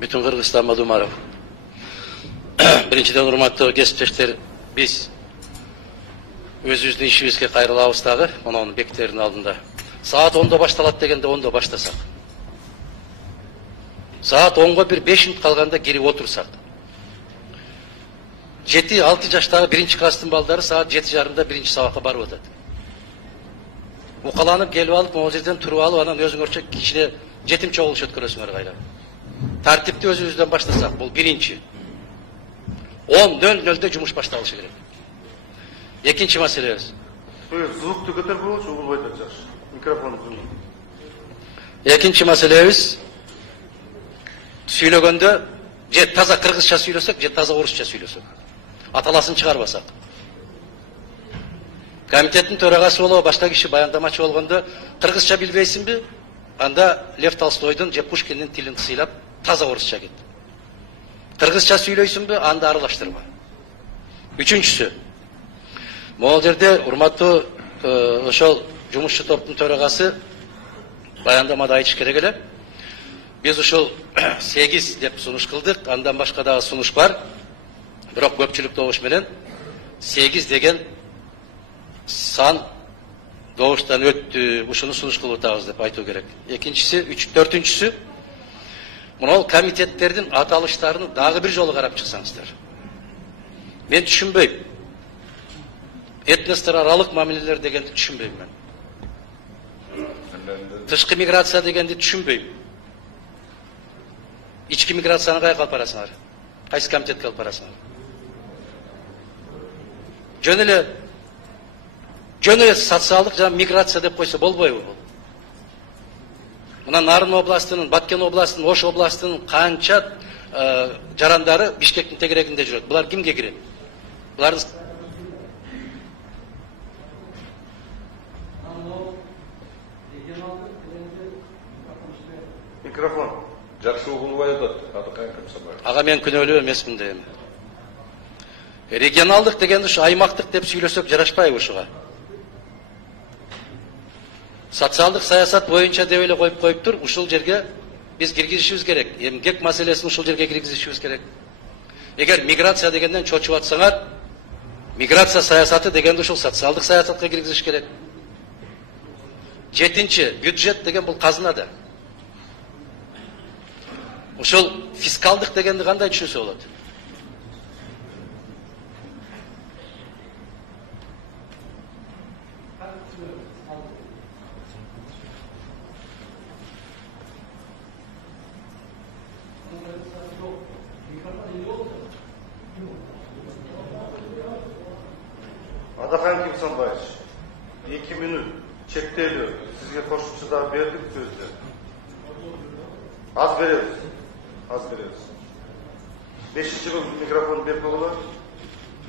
Bütün Kırgızistan Madumarov. Birinciden urmatlı kesipteşler, biz özümüzdün işimizge kayrılabыз dagı, onun bekтердин алдында. Saat 10'da baştalat degende 10'da başlasak. Saat 10'ga bir 5 minut kalganda geri otursak. 7-6 жаштагы birinci класстын балдары saat 7:30'da birinci sabakka barып atат. Ukalanıp gelip alıp, o жерден туруп алып, анан өзүңөрчө кичине жетим чогулуш өткөрөсүңөр кайра. Тартипти өзүбүздөн баштасак, бул биринчи. 10:00'da жумуш башталышы керек. Экинчи маселебиз. Звукту көтөрүп болчу, угулбай жатчы. Микрофон зум. Экинчи маселебиз, сүйлөгөндө же таза кыргызча сүйлөсөк, же таза орусча сүйлөсөк. Аталасын чыгарбасак. Комитеттин төрагасы болуп, башка киши баяндамачы болгондо, кыргызча билбейсиңби? Анда Лев Толстойдун же Пушкиндин тилин сыйлап, таза орусча кет. Кыргызча сүйлөйсүңбү? Анда аралаштырма. Үчүнчүсү, могул жерде урматтуу ошол жумушчу топтун төрагасы баяндамада айтыш керек эле. Biz ушул 8 деп сунуш кылдык, андан башка дагы сунуш бар. Бирок көпчүлүк добуш менен 8 деген сан добуштан өттү, ушуну сунуш кылып атабыз деп айтуу керек. Экинчиси, төртүнчүсү, мынау комитеттердин аталыштарын дагы бир жолу карап чыксаңыздар. Мен түшүнбөйм. Этностор аралык мамилелер дегенди түшүнбөйм мен. Тышкы миграция дегенди түшүнбөйм. İçki migrasyonu kayık alp arasınlar. Kaysı komitetke alp arasınlar. Jönele sotsialдык жана миграция деп койсо болбойбу бул? Мына Нарын областынын, Баткен областынын, Ош областынын канча жарандары Бишкектин тегерегинде жүрөт. Булар кимге кирет? Булардын Микрофон. Жакшы угулбай атат. Ага мен күнөөлүү эмесмин дейм. Регионалдык дегенди ушу аймактык деп сүйлөсөк жарашпайбы ушуга? Социалдык саясат боюнча деп эле коюп тур, ушул жерге биз киргизишибиз керек. Эмгек маселесин ушул жерге киргизишибиз керек. Эгер миграция дегенден чочуп атсаңар, миграция саясаты дегенди ушул социалдык саясатка киргизиш керек. Жетинчи, бюджет деген бул казына да. Ошол фискалдык дегенди кандай түшүнсө болот? Адахан Кимсанбаевич, 2 минут чектелүү. Сизге кошумча да бердик сөздү. Az berебиз. Az berебиз. 5-чи микрофон берип койгула.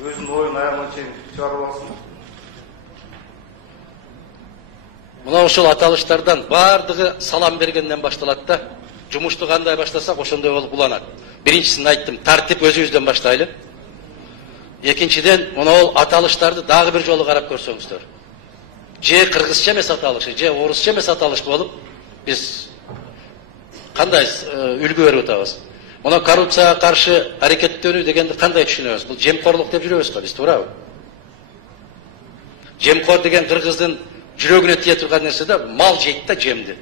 Өзүнүн оюн аягына чейин чыгарып алсын. Мына ошол аталыштардан бардыгы салам бергенден башталат да. Жумушту кандай баштасак ошондой болуп уланат. Биринчисин айттым, тартип өзүбүздөн баштайлы. Экинчиден, мына аталыштарды дагы бир жолу карап көрсөңүздөр. Же кыргызча эмес аталышы, же орусча эмес аталыш болуп, биз кандай үлгү берип атабыз? Мына коррупцияга каршы аракеттөнүү дегенди кандай түшүнөбүз? Бул жемкорлук деп жүрөбүз го, биз туурабы? Жемкор деген кыргыздын жүрөгүнө тие турган нерсе да, мал жейт да жемди.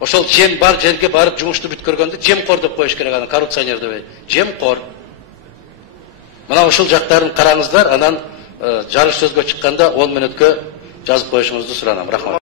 Ошол жем бар жерге барып жумушту бүткөргөндө жемкор деп коюш керек, анан коррупционер деп. Жемкор. Мына ушул жактарын караңыздар, анан жарыш сөзгө чыкканда 10 мүнөткө жазып коюшуңузду суранам. Рахмат.